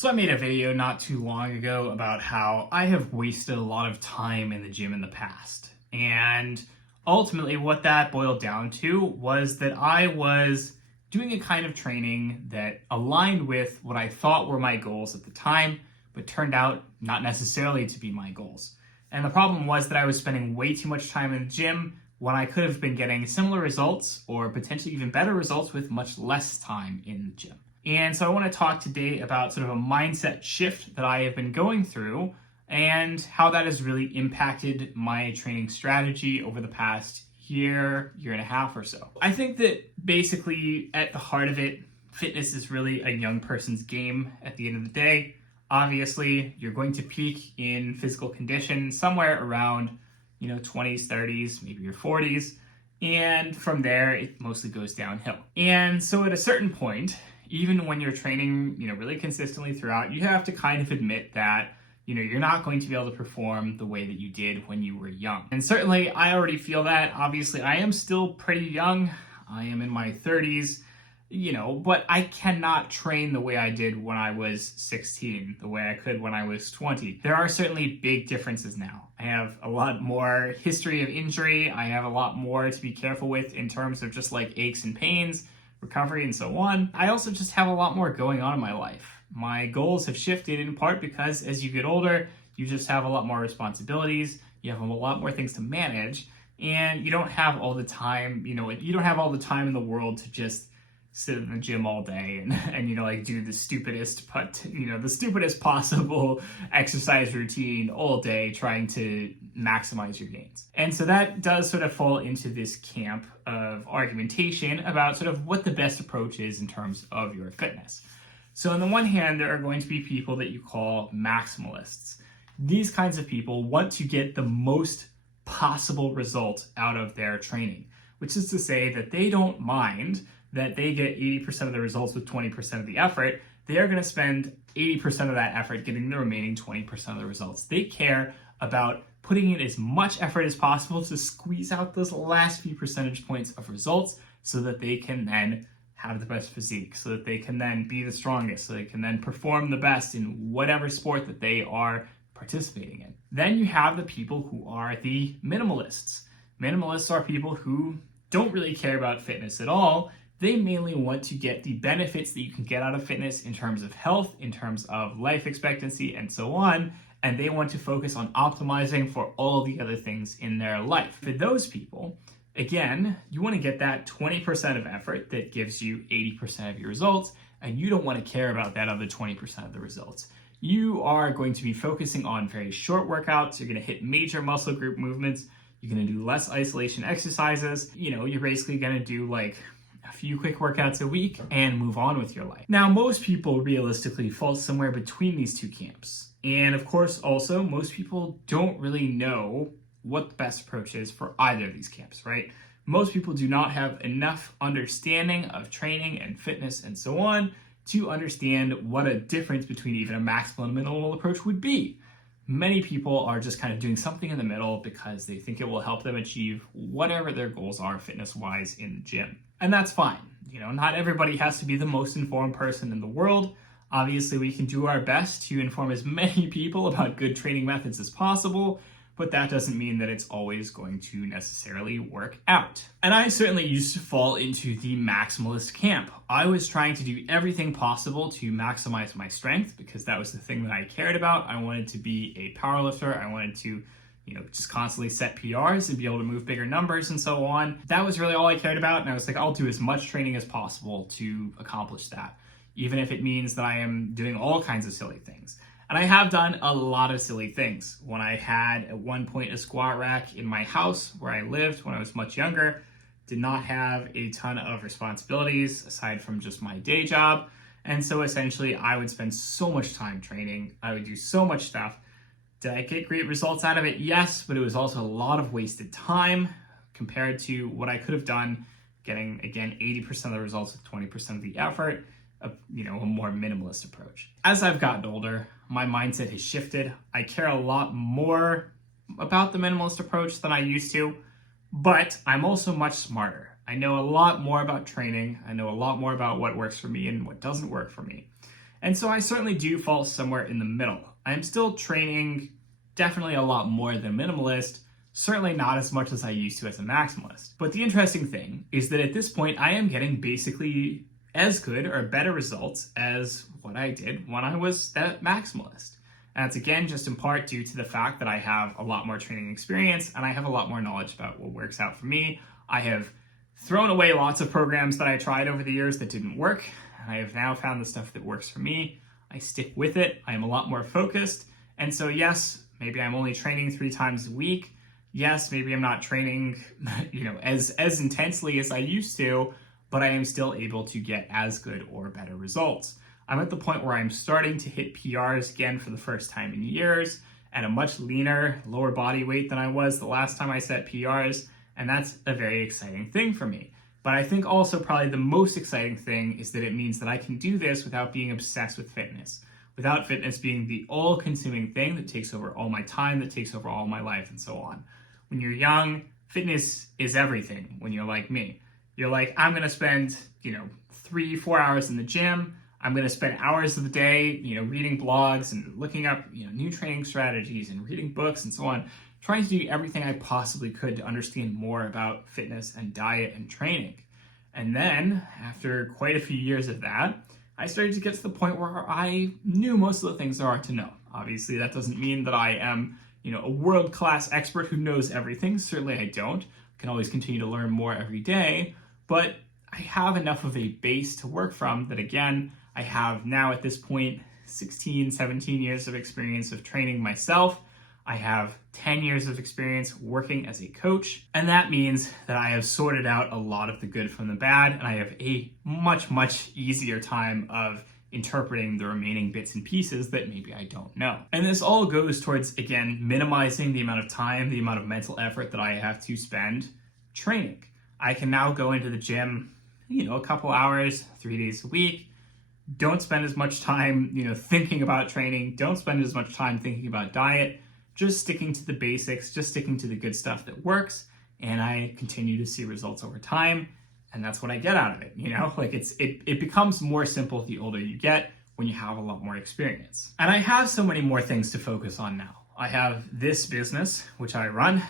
So I made a video not too long ago about how I have wasted a lot of time in the gym in the past. And ultimately what that boiled down to was that I was doing a kind of training that aligned with what I thought were my goals at the time, but turned out not necessarily to be my goals. And the problem was that I was spending way too much time in the gym when I could have been getting similar results or potentially even better results with much less time in the gym. And so I want to talk today about sort of a mindset shift that I have been going through and how that has really impacted my training strategy over the past year and a half or so. I think that basically at the heart of it, fitness is really a young person's game at the end of the day. Obviously, you're going to peak in physical condition somewhere around 20s, 30s, maybe your 40s. And from there, it mostly goes downhill. And so at a certain point, even when you're training, really consistently throughout, you have to kind of admit that, you're not going to be able to perform the way that you did when you were young. And certainly I already feel that. Obviously, I am still pretty young. I am in my 30s, but I cannot train the way I did when I was 16, the way I could when I was 20. There are certainly big differences now. I have a lot more history of injury. I have a lot more to be careful with in terms of just like aches and pains, recovery, and so on. I also just have a lot more going on in my life. My goals have shifted in part because as you get older, you just have a lot more responsibilities, you have a lot more things to manage, and you don't have all the time, you don't have all the time in the world to just sit in the gym all day and do the stupidest possible exercise routine all day trying to maximize your gains. And so that does sort of fall into this camp of argumentation about sort of what the best approach is in terms of your fitness. So on the one hand, there are going to be people that you call maximalists. These kinds of people want to get the most possible result out of their training, which is to say that they don't mind that they get 80% of the results with 20% of the effort. They are going to spend 80% of that effort getting the remaining 20% of the results. They care about putting in as much effort as possible to squeeze out those last few percentage points of results so that they can then have the best physique, so that they can then be the strongest, so they can then perform the best in whatever sport that they are participating in. Then you have the people who are the minimalists. Minimalists are people who don't really care about fitness at all. They mainly want to get the benefits that you can get out of fitness in terms of health, in terms of life expectancy, and so on, and they want to focus on optimizing for all the other things in their life. For those people, again, you want to get that 20% of effort that gives you 80% of your results, and you don't want to care about that other 20% of the results. You are going to be focusing on very short workouts. You're going to hit major muscle group movements. You're going to do less isolation exercises. You're basically going to do like a few quick workouts a week and move on with your life. Now, most people realistically fall somewhere between these two camps. And of course, also, most people don't really know what the best approach is for either of these camps, right? Most people do not have enough understanding of training and fitness and so on to understand what a difference between even a maximal and minimal approach would be. Many people are just kind of doing something in the middle because they think it will help them achieve whatever their goals are fitness-wise in the gym. And that's fine. Not everybody has to be the most informed person in the world. Obviously, we can do our best to inform as many people about good training methods as possible, but that doesn't mean that it's always going to necessarily work out. And I certainly used to fall into the maximalist camp. I was trying to do everything possible to maximize my strength because that was the thing that I cared about. I wanted to be a powerlifter. I wanted to just constantly set PRs and be able to move bigger numbers and so on. That was really all I cared about. And I was like, I'll do as much training as possible to accomplish that, even if it means that I am doing all kinds of silly things. And I have done a lot of silly things. When I had at one point a squat rack in my house where I lived when I was much younger, did not have a ton of responsibilities aside from just my day job. And so essentially I would spend so much time training. I would do so much stuff. Did I get great results out of it? Yes, but it was also a lot of wasted time compared to what I could have done getting, again, 80% of the results with 20% of the effort, a more minimalist approach. As I've gotten older, my mindset has shifted. I care a lot more about the minimalist approach than I used to, but I'm also much smarter. I know a lot more about training. I know a lot more about what works for me and what doesn't work for me. And so I certainly do fall somewhere in the middle. I'm still training definitely a lot more than minimalist, certainly not as much as I used to as a maximalist. But the interesting thing is that at this point, I am getting basically as good or better results as what I did when I was that maximalist. And that's again just in part due to the fact that I have a lot more training experience and I have a lot more knowledge about what works out for me. I have thrown away lots of programs that I tried over the years that didn't work. I have now found the stuff that works for me. I stick with it. I am a lot more focused. And so yes, maybe I'm only training 3 times a week. Yes, maybe I'm not training, as intensely as I used to, but I am still able to get as good or better results. I'm at the point where I'm starting to hit PRs again for the first time in years at a much leaner, lower body weight than I was the last time I set PRs. And that's a very exciting thing for me. But I think also probably the most exciting thing is that it means that I can do this without being obsessed with fitness, without fitness being the all-consuming thing that takes over all my time, that takes over all my life, and so on. When you're young, fitness is everything. When you're like me, you're like, I'm going to spend, 3-4 hours in the gym. I'm going to spend hours of the day, reading blogs and looking up, new training strategies and reading books and so on, trying to do everything I possibly could to understand more about fitness and diet and training. And then, after quite a few years of that, I started to get to the point where I knew most of the things there are to know. Obviously, that doesn't mean that I am, a world-class expert who knows everything. Certainly I don't. I can always continue to learn more every day, but I have enough of a base to work from that, again, I have now at this point 16, 17 years of experience of training myself. I have 10 years of experience working as a coach, and that means that I have sorted out a lot of the good from the bad, and I have a much, much easier time of interpreting the remaining bits and pieces that maybe I don't know. And this all goes towards, again, minimizing the amount of time, the amount of mental effort that I have to spend training. I can now go into the gym, a couple hours, 3 days a week, don't spend as much time, thinking about training, don't spend as much time thinking about diet, just sticking to the basics, just sticking to the good stuff that works, and I continue to see results over time, and that's what I get out of it, it becomes more simple the older you get when you have a lot more experience. And I have so many more things to focus on now. I have this business, which I run,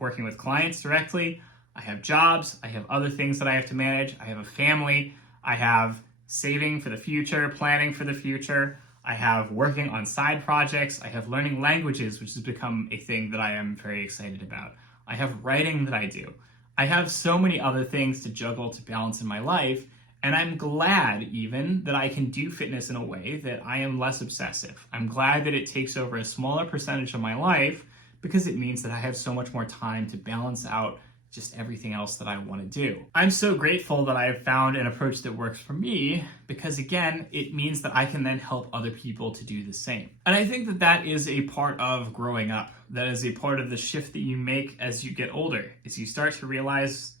working with clients directly. I have jobs, I have other things that I have to manage, I have a family, I have saving for the future, planning for the future, I have working on side projects, I have learning languages, which has become a thing that I am very excited about. I have writing that I do. I have so many other things to juggle, to balance in my life, and I'm glad even that I can do fitness in a way that I am less obsessive. I'm glad that it takes over a smaller percentage of my life because it means that I have so much more time to balance out just everything else that I want to do. I'm so grateful that I have found an approach that works for me because, again, it means that I can then help other people to do the same. And I think that that is a part of growing up. That is a part of the shift that you make as you get older, is you start to realize,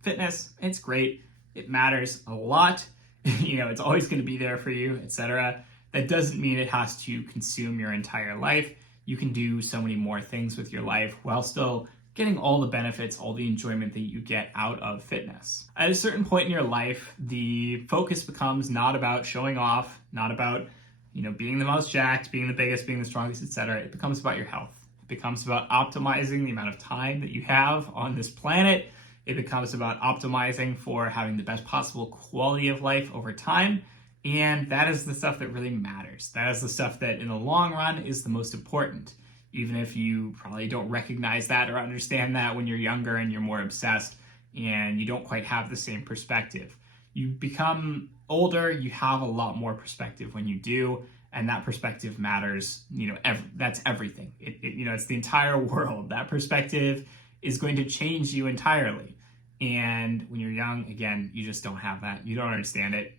fitness, it's great. It matters a lot. It's always going to be there for you, etc. That doesn't mean it has to consume your entire life. You can do so many more things with your life while still getting all the benefits, all the enjoyment that you get out of fitness. At a certain point in your life, the focus becomes not about showing off, not about, being the most jacked, being the biggest, being the strongest, etc. It becomes about your health. It becomes about optimizing the amount of time that you have on this planet. It becomes about optimizing for having the best possible quality of life over time. And that is the stuff that really matters. That is the stuff that in the long run is the most important. Even if you probably don't recognize that or understand that when you're younger and you're more obsessed and you don't quite have the same perspective. You become older, you have a lot more perspective when you do, and that perspective matters, that's everything. It's the entire world. That perspective is going to change you entirely. And when you're young, again, you just don't have that. You don't understand it.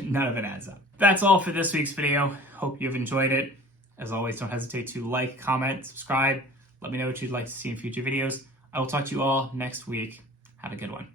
None of it adds up. That's all for this week's video. Hope you've enjoyed it. As always, don't hesitate to like, comment, subscribe. Let me know what you'd like to see in future videos. I will talk to you all next week. Have a good one.